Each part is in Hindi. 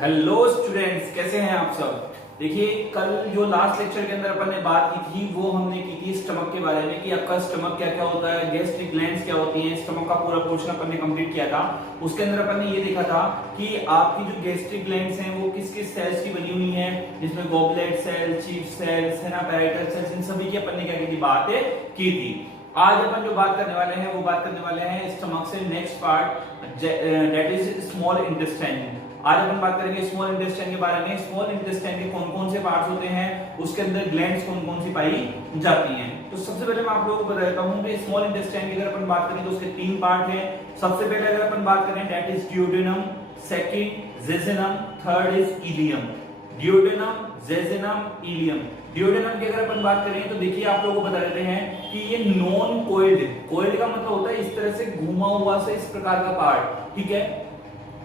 हेलो स्टूडेंट्स, कैसे हैं आप सब। देखिए, कल जो लास्ट लेक्चर के अंदर अपन ने बात की थी वो हमने की थी स्टमक के बारे में कि आपका स्टमक क्या क्या होता है, गैस्ट्रिक ग्लैंड्स क्या होती हैं। स्टमक का पूरा पोर्शन अपन ने कंप्लीट किया था। उसके अंदर अपन ने ये देखा था कि आपकी जो गैस्ट्रिक ग्लैंड्स हैं वो किस किस सेल्स की बनी हुई हैं, जिसमें गॉबलेट सेल, चीफ सेल्स है ना, पैराइटल सेल्स, इन सभी की अपन ने क्या की थी, बातें की थी। आज अपन जो बात करने वाले हैं वो बात करने वाले हैं स्टमक से next part, that is small intestine. आज अपन बात करेंगे स्मॉल इंटेस्टाइन के बारे में। स्मॉल इंटेस्टाइन के कौन कौन से पार्ट्स होते हैं, उसके अंदर ग्लैंड्स कौन कौन सी पाई जाती हैं। तो सबसे पहले मैं आप लोगों को बता देता हूं कि स्मॉल इंटेस्टाइन की अगर अपन बात करें तो उसके तीन पार्ट हैं। सबसे पहले अगर अपन बात करें that is duodenum, second jejunum, third is ileum. Duodenum, jejunum, ileum. Duodenum की अगर अपन बात करें तो देखिए आप लोगों को बता देते हैं कि ये नॉन कोइल्ड, कोइल्ड का मतलब होता है इस तरह से घुमा हुआ से इस प्रकार का पार्ट, ठीक है।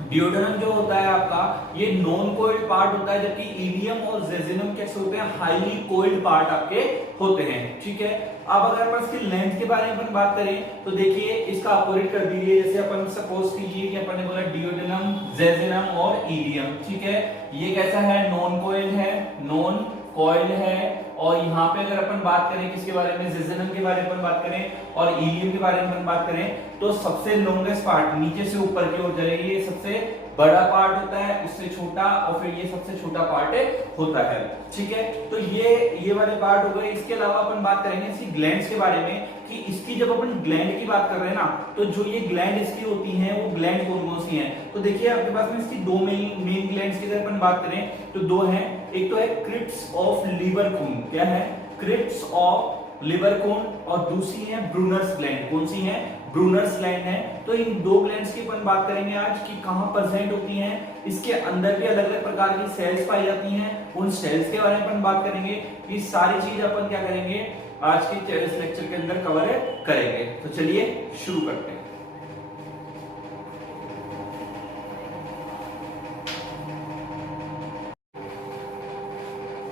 ड्यूडेनम जो होता है आपका ये नॉन कोइल्ड पार्ट होता है, जबकि इलियम और जेजुनम कैसे होते हैं, हाईली कोइल्ड पार्ट आपके होते हैं, ठीक है। अब अगर अपन इसकी लेंथ के बारे में अपन बात करें तो देखिए इसका अपोजिट कर दीजिए। जैसे अपन सपोज कीजिए कि अपन ने बोला ड्यूडेनम, जेजुनम और इलियम, ठीक है। ये कैसा है, नॉन कोइल्ड है, नॉन कॉइल्ड है। और यहाँ पे अगर अपन बात करें किसके बारे में, जेजुनम के बारे में अपन बात करें और इलियम के बारे में अपन बात करें तो सबसे लॉन्गेस्ट पार्ट नीचे से ऊपर की ओर जाएगी, ये सबसे बड़ा पार्ट होता है, उससे छोटा, और फिर ये सबसे छोटा पार्ट होता है, ठीक है। तो ये वाले पार्ट हो गए। इसके अलावा अपन बात करेंगे इसकी ग्लैंड्स के बारे में कि इसकी जब अपन ग्लैंड की बात कर रहे हैं ना, तो जो ये ग्लैंड इसकी होती हैं वो ग्लैंड कौन कौन सी हैं। तो देखिए आपके पास में इसकी दो मेन ग्लैंड्स की अगर अपन बात करें तो दो हैं। एक तो है क्रिप्स ऑफ लिबरकून, क्या है, क्रिप्स ऑफ लिबरकून, और दूसरी है ब्रूनर्स ग्लैंड। कौन सी है, ब्रूनर्स ग्लैंड है। तो इन दो ग्लैंड्स की अपन बात करेंगे आज कि कहां प्रेजेंट होती हैं। इसके अंदर भी अलग अलग प्रकार की सेल्स पाई जाती हैं, उन सेल्स के बारे में अपन बात करेंगे। ये सारी चीज अपन क्या करेंगे आज के इस लेक्चर के अंदर कवर करेंगे। तो चलिए शुरू करते हैं।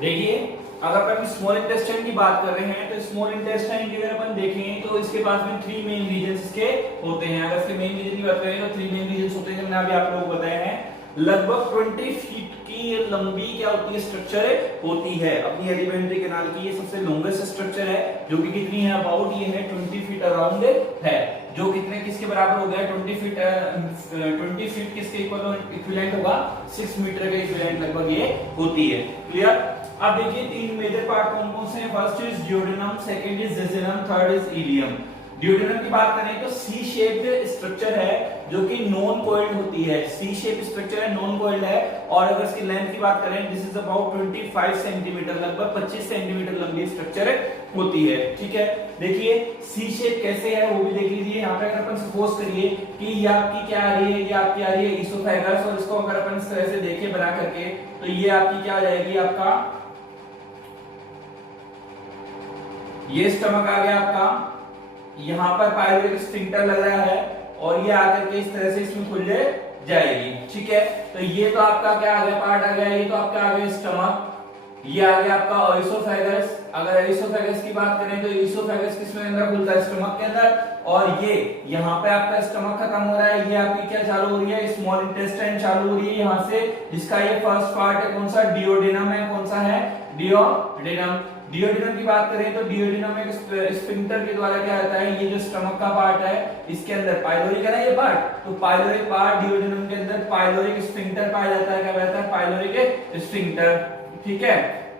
देखिए अगर अपन स्मॉल इंटेस्टाइन की बात कर रहे हैं तो स्मॉल इंटेस्टाइन की अगर अपन देखें तो इसके पास में थ्री मेन रीजन्स इसके होते हैं। अगर इसके मेन रीजन की बात करें तो थ्री मेन रीजन्स होते हैं, मैंने अभी आप लोगों को बताया है। लगभग 20 फीट की लंबी क्या होती है, स्ट्रक्चर होती है अपनी एलिमेंट्री कैनाल की। ये सबसे लॉन्गेस्ट स्ट्रक्चर है जो कि कितनी है, अबाउट ये है 20 फीट अराउंड है, जो कितने किसके बराबर हो गया, 20 फीट किसके इक्विवेलेंट होगा, 6 मीटर के इक्विवेलेंट लगभग ये होती है। क्लियर। अब देखिए तीन मेजर पार्ट कौन कौन से हैं। First is duodenum, second is jejunum, third is ileum. Duodenum की बात करें तो सी शेप्ड स्ट्रक्चर है जो कि नॉन कोइल्ड होती है। सी शेप स्ट्रक्चर है, नॉन कोइल्ड है। और अगर इसकी लेंथ की बात करें दिस इज अबाउट 25 सेंटीमीटर, लगभग 25 सेंटीमीटर लंबी स्ट्रक्चर होती है, ठीक है। देखिए सी शेप कैसे है वो भी देख लीजिए। यहाँ पे अगर अपन सपोज करिए कि ये आपकी क्या आ रही है, ये आपकी आ रही है इसोफेगस, और इसको अगर अपन इस तरह से देखें बना करके तो ये आपकी क्या आ जाएगी, आपका ये स्टमक आ गया आपका। यहां पर पाइलोरिक स्फिंक्टर लग रहा है और ये आकर के इस तरह से इसमें खुल जाएगी, ठीक है। तो ये तो आपका क्या आ गया, पार्ट आ गया। ये तो आपका आ गया स्टमक, ये आ गया आपका इसोफेगस। अगर इसोफेगस की बात करें तो इसोफेगस किसमें अंदर खुलता है, स्टमक के अंदर। और ये यहाँ पे आपका स्टमक खत्म हो रहा है, ये आपकी क्या चालू हो रही है, स्मॉल इंटेस्टाइन चालू हो रही है यहाँ से, जिसका ये फर्स्ट पार्ट है कौन सा, डियोडेनम है। कौन सा है, डियोडेनम। डियोडेनम की बात करें तो डियोडेनम एक स्फिंक्टर के द्वारा क्या होता है, ये जो स्टमक का पार्ट है इसके अंदर पाइलोरिक है ना ये पार्ट, तो पाइलोरिक पार्ट डियोडेनम के अंदर पाइलोरिक स्फिंक्टर पाया जाता है। क्या कहता है, पाइलोरिक स्फिंक्टर, ठीक है।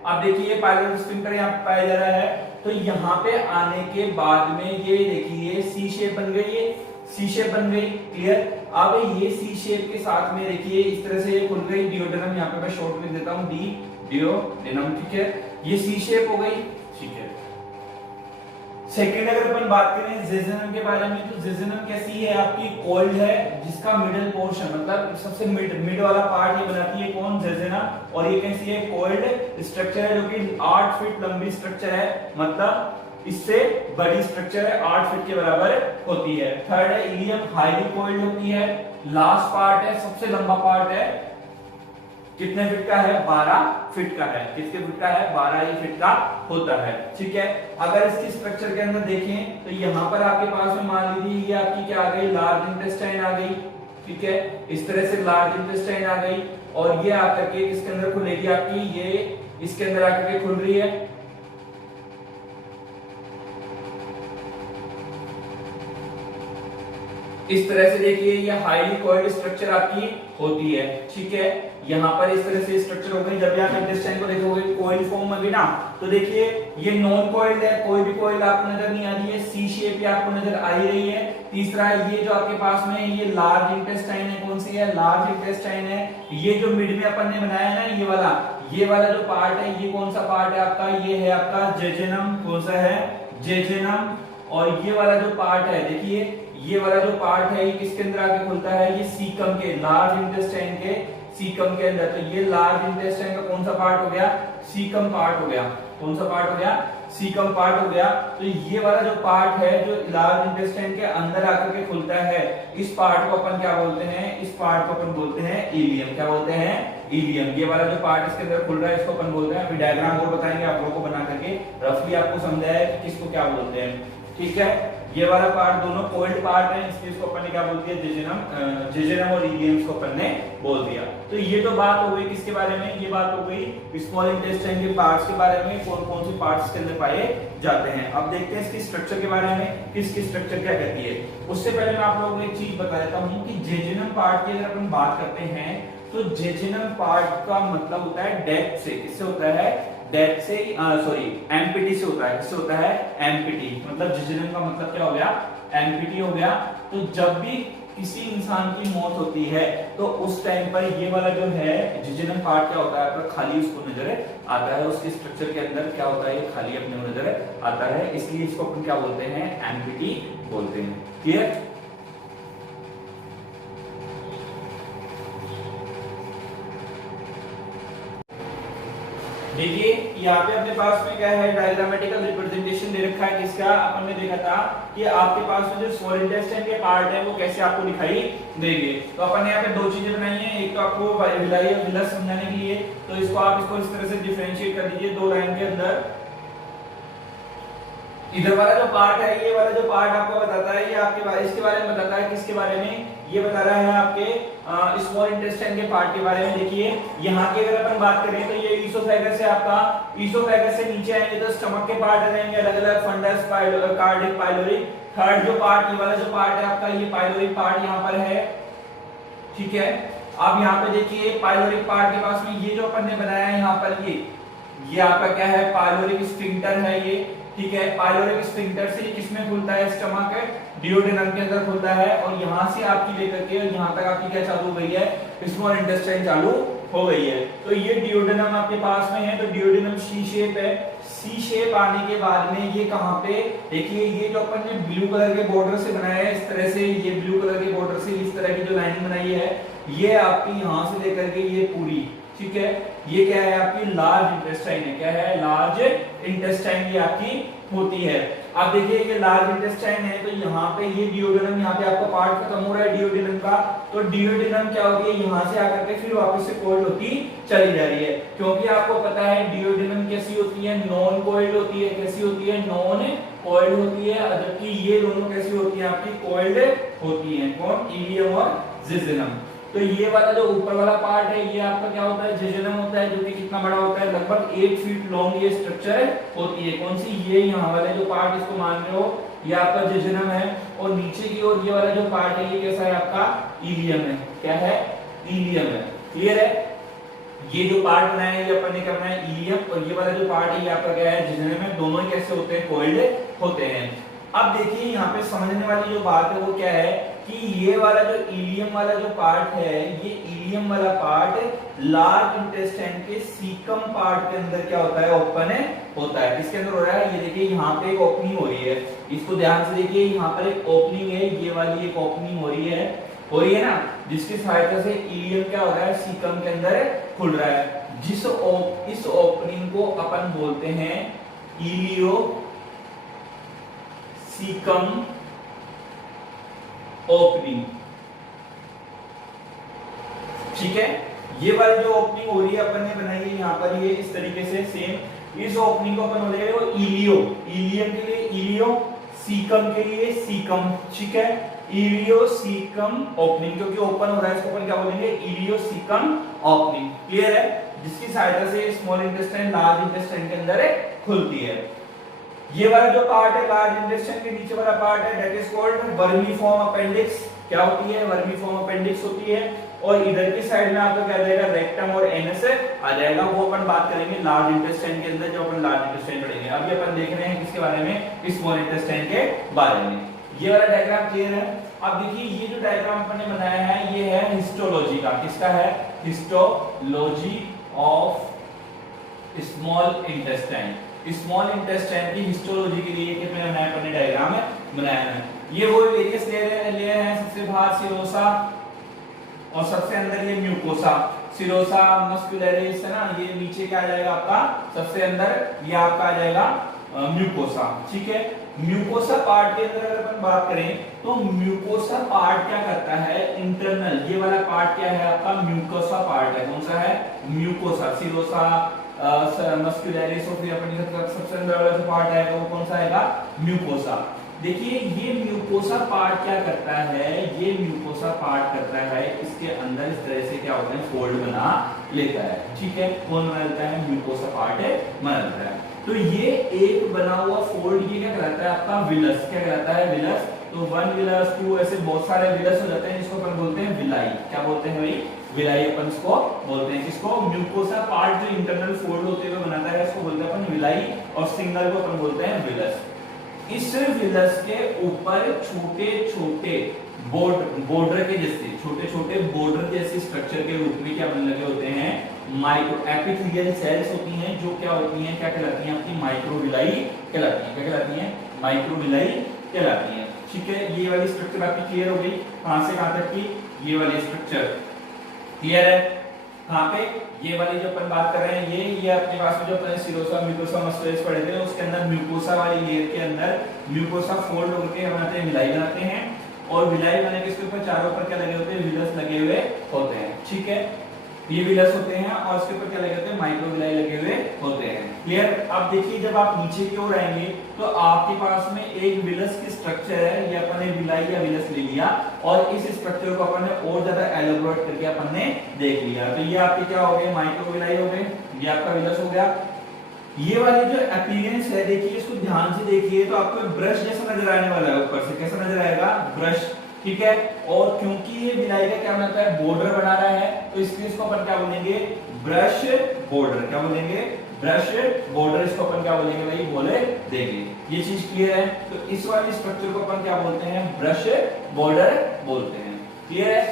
अब देखिए पाइलोरिक स्फिंक्टर यहाँ पे पाया जा रहा है। तो यहाँ पे आने के बाद में ये देखिए सी शेप बन गई, ये सी शेप बन गई, क्लियर। अब ये सी शेप के साथ में देखिए इस तरह से ये खुल गई डियोडेनम। यहाँ पे मैं शॉर्ट लिख देता हूँ डी डियोडेनम, ठीक है। ये सी शेप हो गई, ठीक है। सेकेंड अगर अपन बात करें जेजुनम के बारे में तो जेजुनम कैसी है, आपकी कोइल्ड है, जिसका मिडिल पोर्शन मतलब सबसे मिड वाला पार्ट ये बनाती है कौन, जेजुनम। और ये कैसी है, कोइल्ड स्ट्रक्चर है जो कि 8 फीट लंबी स्ट्रक्चर है, मतलब इससे बड़ी स्ट्रक्चर है, 8 फीट के बराबर होती है। थर्ड है इलियम, हाईली कोइल्ड होती है, लास्ट पार्ट है, सबसे लंबा पार्ट है, कितने फीट का है, 12 फीट का है। किसके फीट का है, 12 ही फीट का होता है, ठीक है। अगर इसकी स्ट्रक्चर के अंदर देखें तो यहाँ पर आपके पास में मान लीजिए ये आपकी क्या आ गई, लार्ज इंटेस्टाइन आ गई, ठीक है। इस तरह से लार्ज इंटेस्टाइन आ गई। और ये आकर के किसके अंदर खुलेगी आपकी, ये इसके अंदर आकर के खुल रही है। इस तरह से देखिए ये हाईली कॉइल्ड स्ट्रक्चर आपकी होती है, ठीक है। यहाँ पर इस तरह से स्ट्रक्चर होगी। जब आप इंटेस्टाइन को देखोगे कॉइल फॉर्म में भी ना, तो देखिए ये नॉन कॉइल्ड है, कोई भी कॉइल आपको नजर नहीं आ रही है, सी शेप आपको नजर आ ही रही है। तीसरा ये जो आपके पास में ये लार्ज इंटेस्टाइन है, कौन सी है, लार्ज इंटेस्टाइन है। ये जो मिड में अपन ने बनाया है ना, ये वाला जो पार्ट है, ये कौन सा पार्ट है आपका, ये है आपका जेजुनम, कौन सा है, जेजुनम। और ये वाला जो पार्ट है, देखिए ये वाला जो पार्ट है ये किसके अंदर आके खुलता है, ये सीकम के, लार्ज इंटेस्टाइन के सीकम के अंदर। तो ये लार्ज इंटेस्टाइन का कौन सा पार्ट हो गया, सीकम पार्ट हो गया। कौन सा पार्ट हो गया, सीकम पार्ट हो गया। तो ये वाला जो पार्ट है जो लार्ज इंटेस्टाइन के अंदर आकर के खुलता है, इस पार्ट को अपन क्या बोलते हैं, इस पार्ट को अपन बोलते हैं इलियम। क्या बोलते हैं, इलियम। ये वाला जो पार्ट इसके अंदर खुल रहा है इसको अपन बोलते हैं, अभी डायग्राम को बताएंगे आप लोगों को बना करके, रफली आपको समझाया कि किसको क्या बोलते हैं, ठीक है। ये वाला पार्ट दोनों कोल्ड पार्ट है, इसलिए इसको अपन ने क्या बोल दिया, जेजुनम और इलियम को अपन ने बोल दिया। तो ये तो बात हो गई किसके बारे में, ये बात हो गई स्मॉल इंटेस्टाइन के पार्ट्स के बारे में, कौन कौन से पार्ट्स के अंदर पाए जाते हैं। अब देखते हैं इसकी स्ट्रक्चर के बारे में, किसकी स्ट्रक्चर क्या कहती है। उससे पहले मैं आप लोगों को एक चीज बता देता हूँ कि जेजुनम पार्ट की अगर अपन बात करते हैं तो जेजुनम पार्ट का मतलब होता है डेप्थ से, किससे होता है, डेथ से, सॉरी एमपीटी से होता है, किससे होता है, एमपीटी। मतलब जेजुनम का मतलब क्या हो गया, एमपीटी हो गया। तो जब भी किसी इंसान की मौत होती है तो उस टाइम पर ये वाला जो है जेजुनम पार्ट क्या होता है आपका, खाली उसको नजर आता है, उसके स्ट्रक्चर के अंदर क्या होता है, ये खाली अपने नजर आता है, इसलिए इसको अपन क्या बोलते हैं, एमपीटी बोलते हैं। क्लियर। देखिए यहाँ पे अपने पास में क्या है, डायग्रामेटिकल रिप्रेजेंटेशन दे रखा है किसका, अपन ने देखा था कि आपके पास में जो स्मॉल इंटेस्टाइन के पार्ट है वो कैसे आपको दिखाई देंगे। तो अपन ने यहाँ पे दो चीजें बनाई हैं, एक तो आपको विलाई और विलस समझाने के लिए, तो इसको आप इसको इस तरह से डिफरेंशिएट कर दीजिए दो लाइन के अंदर। इधर वाला जो पार्ट है, ये वाला जो पार्ट आपको बताता है, ये आपके बारे, इसके बारे में बताता है, किसके बारे में, ये बता रहा है आपके स्मॉल इंटेस्टाइन के पार्ट के बारे में। देखिए यहाँ की अगर अपन बात करें तो ये ईसोफेगस है आपका, ईसोफेगस से नीचे आएंगे तो स्टमक के पार्ट रहेंगे अलग अलग, फंडस, कार्डिक, पाइलोरिक। थर्ड जो पार्ट, ये वाला जो पार्ट है आपका, ये पाइलोरिक पार्ट यहाँ पर है, ठीक है। अब यहाँ पे देखिए पाइलोरिक पार्ट के पास में ये जो अपन ने बनाया है यहाँ पर, ये आपका क्या है, पाइलोरिक स्फिंक्टर है ये, ठीक है। पाइलोरिक स्फिंक्टर से किसमें खुलता है, स्टमक है, डियोडेनम के अंदर खुलता है, और यहां से आपकी लेकर के यहां तक आपकी क्या चालू हो गई है, स्मॉल इंटेस्टाइन चालू हो गई है। तो ये डियोडेनम आपके पास में है, तो डियोडेनम सी शेप है। सी शेप आने के बाद में ये कहां पे, देखिए ये जो अपन ने ब्लू कलर के बॉर्डर से बनाया है इस तरह से, ये ब्लू कलर के बॉर्डर से इस तरह की जो लाइनिंग बनाई है, ये आपकी यहां से लेकर के ये पूरी, ठीक है। ये क्या है आपकी, लार्ज इंटेस्टाइन है, क्या है, लार्ज इंटेस्टाइन ये आपकी होती है। अब देखिए ये लार्ज इंटेस्टाइन है, तो यहाँ पे ये डियोडेनम, यहाँ पे आपका पार्ट खत्म हो रहा है डियोडेनम का, तो डियोडेनम क्या होती है, यहाँ से आकर के फिर वापस से कोल्ड होती चली जा रही है, क्योंकि आपको पता है डियोडेनम कैसी होती है, नॉन कोल्ड होती है। कैसी होती है, नॉन कोल्ड होती है, जबकि ये दोनों कैसी होती है आपकी, कोल्ड होती है। कौन, इलियम और जेजुनम। तो ये वाला जो ऊपर वाला पार्ट है ये आपका क्या होता है, जेजुनम होता है, जो कि कितना बड़ा होता है, लगभग 8 फीट लॉन्ग ये स्ट्रक्चर होती है। कौन सी, ये यहाँ वाले जो पार्ट इसको मान रहे हो ये आपका जेजुनम है, और नीचे की ओर ये वाला जो पार्ट है ये कैसा है आपका, इलियम है। क्या है, इलियम है। क्लियर है। ये जो पार्ट बनाया है ये अपन ने करना है इलियम, और ये वाला जो पार्ट है ये आपका क्या है, जेजुनम है। दोनों ही कैसे होते हैं, कोल्ड होते हैं। अब देखिए यहाँ पे समझने वाली जो बात है वो क्या है कि ये वाला जो इलियम वाला जो पार्ट है, ये इलियम वाला पार्ट लार्ज इंटेस्टाइन के सीकम पार्ट के अंदर क्या होता है, ओपन होता है। किसके अंदर हो रहा है, ये देखिए यहाँ पे एक ओपनिंग हो रही है, इसको ध्यान से देखिए, यहाँ पर एक ओपनिंग है, ये वाली एक ओपनिंग हो रही है ना, जिसकी सहायता से इलियम क्या हो रहा है, सीकम के अंदर खुल रहा है। इस ओपनिंग को अपन बोलते हैं इलियो सीकम ओपनिंग, ठीक है। ये वाली जो ओपनिंग हो रही है अपन ने बनाई है यहाँ पर, ये इस तरीके से सेम, इस ओपनिंग को अपन बोलेंगे वो इलियो, इलियम के लिए इलियो, सीकम के लिए सीकम, ठीक है। इलियोसिकम ओपनिंग, क्योंकि ओपन हो रहा है इसको अपन क्या बोलेंगे, इलियोसिकम ओपनिंग। क्लियर है, जिसकी सहायता से स्मॉल इंटेस्टाइन लार्ज इंटेस्टाइन के अंदर खुलती है। ये वाला जो पार्ट है लार्ज इंटेस्टाइन के नीचे वाला पार्ट है, that is called vermiform appendix. क्या होती है, वर्मीफॉर्म अपेंडिक्स होती है। और इधर की साइड में आपको क्या जाएगा, रेक्टम और एनस आ जाएगा। वो अपन बात करेंगे लार्ज इंटेस्टाइन के अंदर, जो अपन लार्ज इंटेस्टाइन पढ़ेंगे। अभी अपन देख रहे हैं किसके बारे में, स्मॉल इंटेस्टाइन के बारे में। ये वाला डायग्राम क्लियर है। अब देखिए ये जो डायग्राम अपन ने बनाया है ये है हिस्टोलॉजी का। किसका है, histology of small intestine. Small intestine की हिस्टोलॉजी के लिए कितने बनाया अपन ने डायग्राम बनाया है। ये वो वेरियस लेयर हैं, सबसे बाहर सिरोसा और सबसे अंदर ये म्यूकोसा। सिरोसा मस्कुलरिस है ना, ये नीचे क्या आ जाएगा आपका, सबसे अंदर ये आपका आ जाएगा म्यूकोसा। ठीक है, म्यूकोसा पार्ट के अंदर अगर अपन बात करें तो म्यूकोसा पार्ट क्या करता है, इंटरनल ये वाला पार्ट क्या है आपका, म्यूकोसा पार्ट है। कौन सा है, म्यूकोसा। सिरोसा मस्कुलरिस और फिर अपनी सबसे अंदर वाला जो पार्ट आएगा वो कौन सा आएगा, म्यूकोसा। देखिए ये म्यूकोसा पार्ट क्या करता है, ये म्यूकोसा पार्ट करता है इसके अंदर इस तरह से क्या होता है, फोल्ड बना लेता है। ठीक है, कौन बना लेता है, म्यूकोसा पार्ट बना लेता है। तो ये एक बना हुआ फोल्ड ये क्या कहलाता है आपका, विलस। क्या कहलाता है, विलस। तो वन विलस, टू, ऐसे बहुत सारे विलस हो जाते हैं, जिसको अपन बोलते हैं विलाई। क्या बोलते हैं भाई, विलाई अपन इसको बोलते हैं। किसको, म्यूकोसा पार्ट जो इंटरनल फोल्ड होते हुए बनाता है इसको बोलते हैं अपन विलाई, और सिंगल को अपन बोलते हैं विलस। इस विलस के ऊपर छोटे छोटे बॉर्डर के जैसे, छोटे छोटे बॉर्डर जैसे स्ट्रक्चर के रूप में क्या बन लगे होते हैं, माइक्रो एपिथेलियल सेल्स होती हैं, जो क्या होती हैं, क्या कहलाती हैं आपकी, माइक्रोविलाई कहलाती हैं। क्या कहलाती हैं, माइक्रोविलाई कहलाती हैं। ठीक है, ये वाली स्ट्रक्चर आपकी क्लियर हो गई, कहां से कहां तक की, ये वाली स्ट्रक्चर क्लियर है। कहां पे, ये वाली जो अपन बात कर रहे हैं ये अपने पास में जो अपन सिरोसा म्यूकोसा मस्कुलरिस पढ़े थे उसके अंदर म्यूकोसा वाली लेयर के अंदर म्यूकोसा फोल्ड होकर बनाते हैं, विलाई बनाते हैं। और विलाई बनाने के इसके ऊपर चारों पर क्या लगे होते हैं, विलस लगे हुए होते हैं। ठीक है, ये विलस होते हैं और इसके ऊपर क्या लगे होते हैं, माइक्रोविलाई लगे हुए होते हैं। क्लियर। अब देखिए जब आप नीचे की ओर आएंगे तो आपके पास में एक विलस की स्ट्रक्चर है, ये अपन ने विलाई या विलस ले लिया और इस स्ट्रक्चर को अपन ने और ज्यादा एलाबोरेट करके अपन ने देख लिया। तो ये आपके क्या हो गए, माइक्रोविलाई हो गए, ये आपका विलस हो गया। ये वाली जो अपीयरेंस है देखिए, इसको ध्यान से देखिए तो आपको ब्रश जैसा नजर आने वाला है, ऊपर से कैसा नजर आएगा, ब्रश। ठीक है, और क्योंकि ये विलाई का क्या बनता है, बॉर्डर बना रहा है, तो इसलिए इसको अपन क्या बोलेंगे, ब्रश बॉर्डर। क्या बोलेंगे, ब्रश बॉर्डर। इसको अपन क्या बोलेंगे भाई, बोले देंगे। ये चीज क्लियर है। तो इस वाली स्ट्रक्चर को अपन क्या बोलते हैं, ब्रश बॉर्डर बोलते हैं। क्लियर है,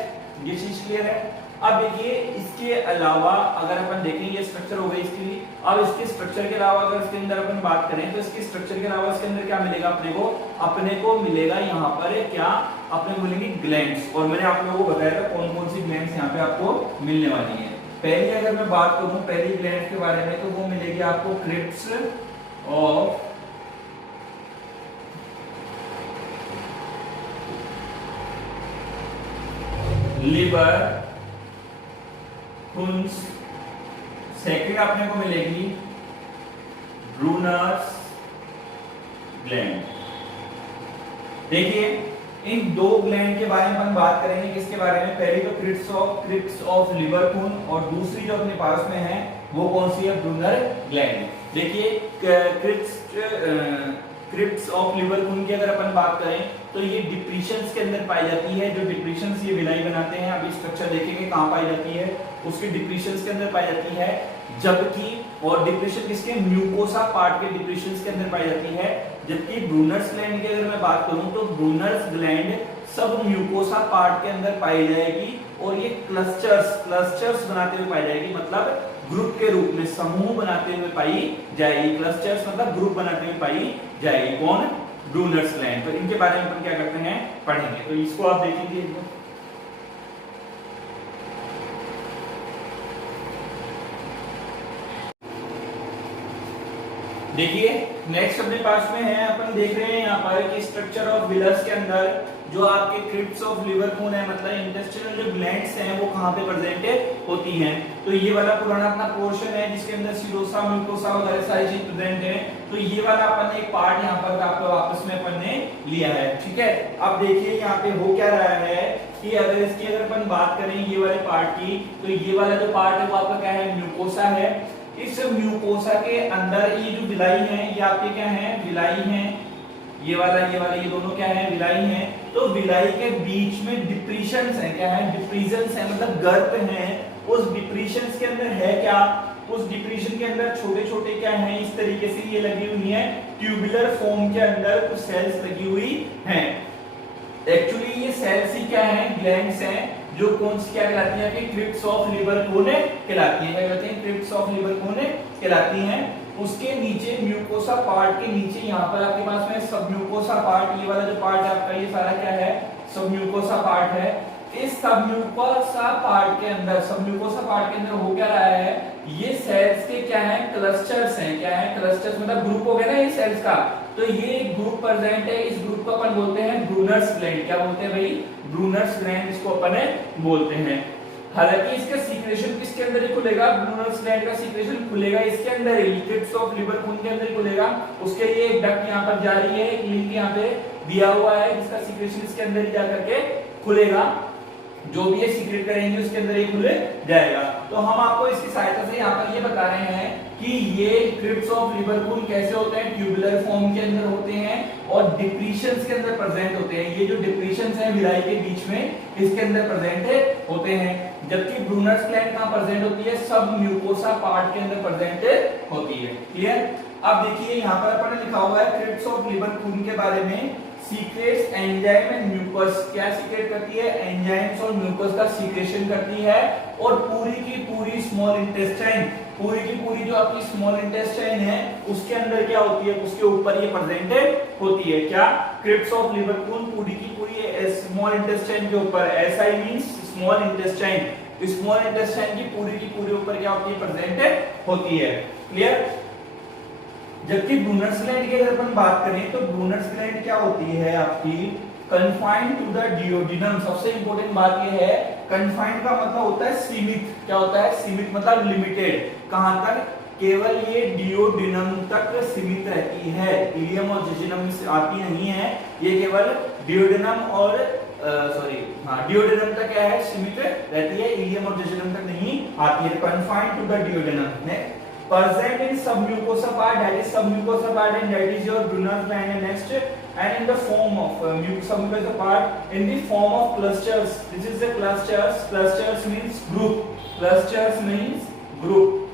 ये चीज क्लियर है। अब देखिए इसके अलावा अगर अपन देखें, ये स्ट्रक्चर हो गई इसके लिए। अब इसके स्ट्रक्चर के अलावा अगर इसके अंदर अपन बात करें तो इसके स्ट्रक्चर के अलावा इसके अंदर क्या मिलेगा अपने को मिलेगा यहाँ पर क्या, अपने को मिलेंगी ग्लैंड्स। और मैंने आप लोगों को बताया था कौन कौन सी ग्लैंड्स यहाँ पे आपको मिलने वाली है। पहली अगर मैं बात करूं पहली ग्लैंड के बारे में तो वो मिलेगी आपको क्रिप्स ऑफ लिवर कुंस। सेकंड अपने को मिलेगी ब्रूनर्स ग्लैंड। देखिए इन दो ग्लैंड के बारे में हम बात करेंगे, किसके बारे में, पहली तो क्रिप्स ऑफ लिवर कुन और दूसरी जो अपने पास में है वो कौन सी है, ब्रूनर ग्लैंड। देखिए क्रिप्स ऑफ लिवर कुन की अगर अपन बात करें तो ये डिप्रेशंस के अंदर पाई जाती है। जो डिप्रेशंस ये विलाई बनाते हैं, अभी स्ट्रक्चर देखेंगे कहां पाई जाती है, उसके डिप्रेशंस के अंदर पाई जाती है। जबकि और डिप्रेशन किसके, म्यूकोसा पार्ट के डिप्रेशंस के अंदर पाई जाती है। जबकि ब्रूनर्स ग्लैंड की अगर मैं बात करूं तो ब्रूनर्स ग्लैंड सब म्यूकोसा पार्ट के अंदर पाई जाएगी और ये क्लस्टर्स बनाते हुए पाई जाएगी, मतलब ग्रुप के रूप में, समूह बनाते हुए पाई जाएगी। क्लस्टर्स मतलब ग्रुप बनाते हुए पाई जाएगी। कौन, ब्रूनर्स ग्लैंड। तो इनके बारे में अपन क्या करते हैं, पढ़ेंगे। तो इसको आप देखेंगे, देखिए नेक्स्ट अपने पास में है, अपन देख रहे हैं यहाँ पर कि स्ट्रक्चर ऑफ विलर्स के अंदर जो आपके क्रिप्स ऑफ लिवर खून है, मतलब इंटेस्टिनल जो ग्लैंड्स हैं वो कहाँ पे प्रेजेंट होती हैं। तो ये वाला पुराना अपना पोर्शन है जिसके अंदर सीरोसा म्यूकोसा वगैरह सारी चीज प्रेजेंट है। तो ये वाला अपन ने एक पार्ट यहाँ पर आपको वापस में अपन ने लिया है, ठीक है। अब देखिए यहाँ पे हो क्या रहा है कि अगर इसकी अगर अपन बात करें ये वाले पार्ट की, तो ये वाला जो पार्ट है वो आपका क्या है, म्यूकोसा है। इस म्यूकोसा के अंदर ये जो विलाई है ये आपके क्या है, विलाई है। ये वाला ये दोनों क्या है, विलाई है। तो विलाई के बीच में डिप्रेशंस हैं, क्या है, डिप्रेशंस है, मतलब गर्त हैं। उस डिप्रेशंस के अंदर है क्या, उस डिप्रेशन के अंदर छोटे छोटे क्या है, इस तरीके से ये लगी हुई है, ट्यूबुलर फॉर्म के अंदर कुछ सेल्स लगी हुई हैं। एक्चुअली ये सेल्स ही क्या है, ग्लैंड्स हैं, जो कौन सी क्या कहलाती है कि क्रिप्स ऑफ लिवर कोने कहलाती है। क्या कहते हैं, क्रिप्स ऑफ लिवर कोने कहलाती हैं। उसके नीचे म्यूकोसा पार्ट के नीचे यहाँ पर आपके पास में सब म्यूकोसा पार्ट, ये वाला जो पार्ट है आपका, ये सारा क्या है, सब म्यूकोसा पार्ट है। इस सब म्यूकोसा पार्ट के अंदर, सब म्यूकोसा पार्ट के अंदर हो क्या रहा है, ये सेल्स के क्या है, क्लस्टर्स हैं। क्या है, क्लस्टर्स मतलब ग्रुप हो गया ना ये सेल्स का। तो ये ग्रुप प्रेजेंट है, इस ग्रुप को अपन बोलते हैं ब्रूनर्स ग्लैंड। क्या बोलते हैं भाई, ब्रूनर्स ग्लैंड इसको अपन बोलते हैं। हालांकि इसका सीक्रेशन किसके अंदर ही खुलेगा, ब्रूनर्स ग्लैंड का सीक्रेशन खुलेगा इसके अंदर ही, क्रिप्स ऑफ लिवर खून के अंदर ही खुलेगा। उसके लिए एक डक्ट यहाँ पर जारी है, एक लिंक यहाँ पे दिया हुआ है जिसका सीक्रेशन इसके अंदर ही जाकर के खुलेगा। जो भी ये सीक्रेट करेंगे उसके अंदर ये खुले जाएगा। तो हम आपको इसकी सहायता से यहाँ पर ये बता रहे हैं कि ये क्रिप्स ऑफ लिवर खून कैसे होते हैं, ट्यूबुलर फॉर्म के अंदर होते हैं और डिप्रेशंस के अंदर प्रेजेंट होते हैं। ये जो डिप्रेशंस हैं विलाई के बीच में, इसके अंदर प्रेजेंट होते हैं। जबकि ब्रूनर्स ग्लैंड कहाँ प्रेजेंट होती है, सब म्यूकोसा पार्ट के अंदर प्रेजेंट होती है। क्लियर। अब देखिए यहाँ पर अपन ने लिखा हुआ है क्रिप्स ऑफ लिवर खून के बारे में, सीक्रेट्स एंजाइम एंड म्यूकस। क्या सीक्रेट करती है, एंजाइम्स और म्यूकस का सीक्रेशन करती है। और पूरी की पूरी स्मॉल इंटेस्टाइन, पूरी की पूरी जो आपकी स्मॉल इंटेस्टाइन है उसके अंदर क्या होती है, उसके ऊपर ये प्रेजेंट होती है। क्या, क्रिप्स ऑफ लिवर खून पूरी की पूरी स्मॉल इंटेस्टाइन के ऊपर, SI means small intestine, small intestine की पूरी ऊपर क्या होती है, प्रेजेंट होती है। क्लियर। जबकि ब्रूनर्स ग्लैंड की अगर अपन बात करें तो ब्रूनर्स ग्लैंड क्या होती है आपकी, कन्फाइंड टू द डियोडिनम। सबसे इंपॉर्टेंट बात ये है, कन्फाइंड का मतलब होता है सीमित। क्या होता है, सीमित मतलब लिमिटेड। कहां तक, केवल ये डियोडिनम तक सीमित रहती है, इलियम और जेजुनम से आती नहीं है। ये केवल डियोडिनम और डियोडिनम तक क्या है, सीमित रहती है, इलियम और जेजुनम तक नहीं आती है। Confined to the duodenum. Present in submucosa part, that is submucosa part, and that is your Brunner's gland. And next, and in the form of submucosa part, in the form of clusters. This is the clusters. Clusters means group. Clusters means group.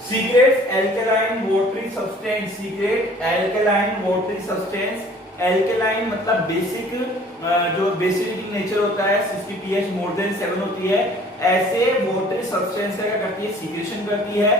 Secretes alkaline watery substance. Secrete alkaline watery substance. Alkaline मतलब बेसिक, जो बेसिक नेचर होता है, जिसकी पीएच मोर देन 7 होती है, ऐसे वाटरी सब्सटेंस क्या करती है, सीक्रेशन करती है।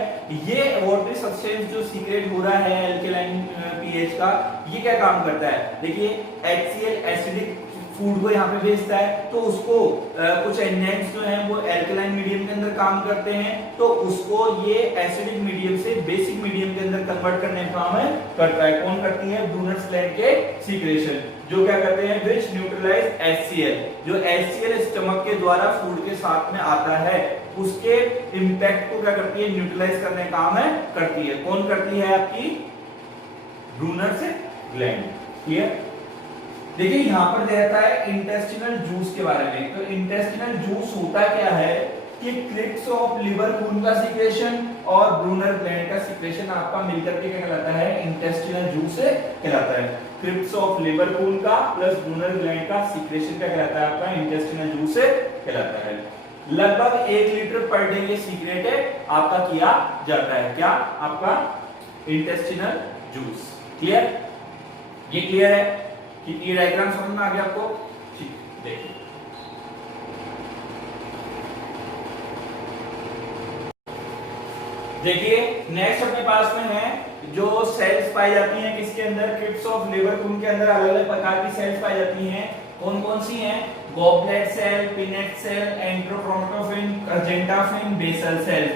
ये वाटरी सब्सटेंस जो सीक्रेट हो रहा है एल्केलाइन पीएच का, ये क्या काम करता है, देखिए HCl एसिडिक फूड को यहाँ पे भेजता है, तो उसको कुछ एंजाइम्स जो हैं वो एल्कलाइन मीडियम के अंदर काम करते हैं, तो उसको ये एसिडिक मीडियम से बेसिक मीडियम के अंदर कन्वर्ट करने का काम करता है। कौन करती है, ब्रूनर्स ग्लैंड के सीक्रेशन, जो क्या करते हैं, विच न्यूट्रलाइज HCl। जो HCl स्टमक के द्वारा फूड के साथ में आता है, उसके इंपैक्ट को क्या करती है, न्यूट्रलाइज करने का काम करती है। कौन करती है, आपकी ब्रूनर्स ग्लैंड। क्लियर। देखिए यहाँ पर रहता है इंटेस्टिनल जूस के बारे में। तो इंटेस्टिनल जूस होता क्या है कि क्रिप्स ऑफ लिवर खून का सीक्रेशन और ब्रूनर ग्लैंड का सीक्रेशन आपका मिलकर के क्या कहलाता है, इंटेस्टिनल जूस कहलाता है। क्रिप्स ऑफ लिवर खून का प्लस ब्रूनर ग्लैंड का सीक्रेशन क्या कहलाता है, आपका इंटेस्टिनल जूस कहलाता है। लगभग 1 लीटर पर डे ये सीक्रेट आपका किया जाता है, क्या, आपका इंटेस्टिनल जूस। क्लियर। ये क्लियर है कि ये डायग्राम समझ में आ गया आपको। ठीक, देखिए देखिए नेक्स्ट अपने पास में है जो सेल्स पाई जाती हैं किसके अंदर, क्रिप्स ऑफ लिवर खून के अंदर अलग अलग प्रकार की सेल्स पाई जाती हैं। कौन कौन सी हैं, goblet cell, Paneth cell, enterochromaffin, argentaffin, basal cell.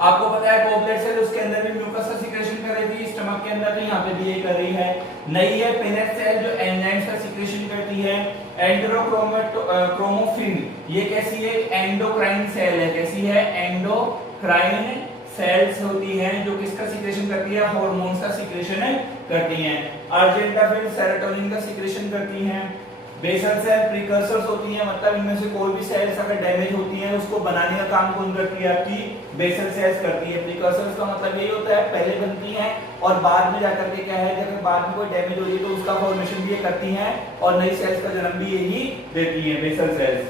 आपको पता है गॉबलेट सेल उसके अंदर भी म्यूकस का सिक्रेशन कर रही थी, स्टमक के अंदर भी यहाँ पे भी ये कर रही है। नई है पेनेट सेल जो एंजाइम्स का सिक्रेशन करती है। एंटेरोक्रोमोफिन ये कैसी है, एंडोक्राइन सेल है। कैसी है, एंडोक्राइन सेल्स होती हैं जो किसका सिक्रेशन करती है, हार्मोन्स का सिक्रेशन करती हैं। अर्जेंटाफिन सेरोटोनिन का सिक्रेशन करती हैं। बेसल सेल प्रीकर्सर्स होती हैं, मतलब इनमें से कोई भी सेल्स अगर डैमेज होती हैं उसको बनाने का काम कौन करती है, आपकी बेसल सेल्स करती है। प्रीकर्सर्स का मतलब यही होता है पहले बनती हैं और बाद में जाकर के क्या है, अगर बाद में कोई डैमेज हो रही है तो उसका फॉर्मेशन भी ये करती हैं और नई सेल्स का जन्म भी यही देती हैं, बेसल सेल्स।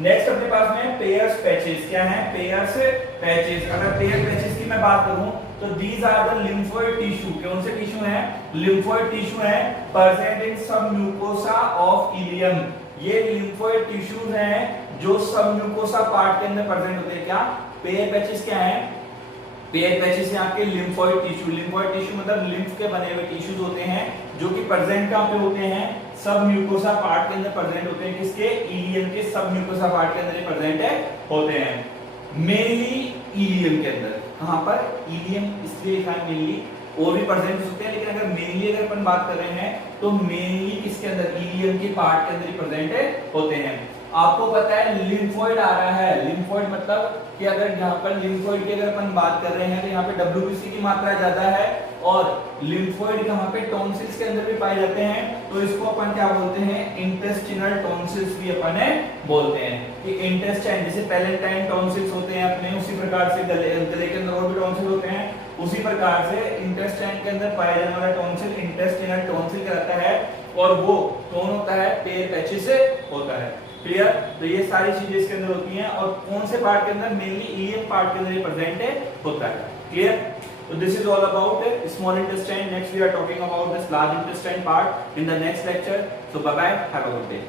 नेक्स्ट अपने पास में पेयर्स पैचेस। क्या है, पेयर्स पैचेस। अगर पेयर पैचेस की मैं बात करूं तो these are the lymphoid tissue. कौन से टिश्यू हैं, लिम्फोइड टिश्यू हैं present in submucosa of ileum. ये लिम्फोइड टिश्यूज हैं जो सब म्यूकोसा पार्ट के अंदर प्रेजेंट होते हैं। क्या पेयर पैचेस क्या है, पेयर पैचेस हैं आपके लिम्फोइड टिश्यू। लिम्फोइड टिश्यू मतलब लिम्फ के बने हुए टिश्यूज होते हैं जो कि प्रेजेंट कहां पे होते हैं, सब म्यूकोसा पार्ट के अंदर प्रेजेंट होते हैं। किसके, इलियम के सब म्यूकोसा पार्ट के अंदर प्रेजेंट होते हैं। मेनली इलियम के अंदर। कहां पर, इलियम इसलिए लिखा है मेनली, और भी प्रेजेंट होते हैं लेकिन अगर मेनली अगर अपन बात कर रहे हैं तो मेनली किसके अंदर, इलियम के पार्ट के अंदर ही प्रेजेंट होते हैं। आपको पता है लिम्फोइड आ रहा है, लिम्फोइड मतलब कि अगर यहाँ पर लिम्फोइड की अगर अपन बात कर रहे हैं तो यहाँ पे WBC की मात्रा ज्यादा है और लिम्फोइड यहाँ पे टॉन्सिल्स के अंदर भी पाए जाते हैं, तो इसको अपन क्या बोलते हैं, इंटेस्टिनल टॉन्सिल्स भी अपन बोलते हैं। कि इंटेस्टाइन जैसे पैलेंटाइन टॉन्सिल्स होते हैं अपने, उसी प्रकार से गले के अंदर और भी टॉन्सिल होते हैं, उसी प्रकार से इंटेस्टाइन के अंदर पाया जाने वाला टॉन्सिल इंटेस्टिनल टॉन्सिल कहलाता है और वो कौन होता है, पेयर पैचेस से होता है। क्लियर, तो ये सारी चीजें इसके अंदर होती हैं और कौन से पार्ट के अंदर, मेनली इलियम पार्ट के अंदर प्रेजेंट होता है। Clear, so this is all about small intestine. Next we are talking about this large intestine part in the next lecture. So bye bye, have a good day.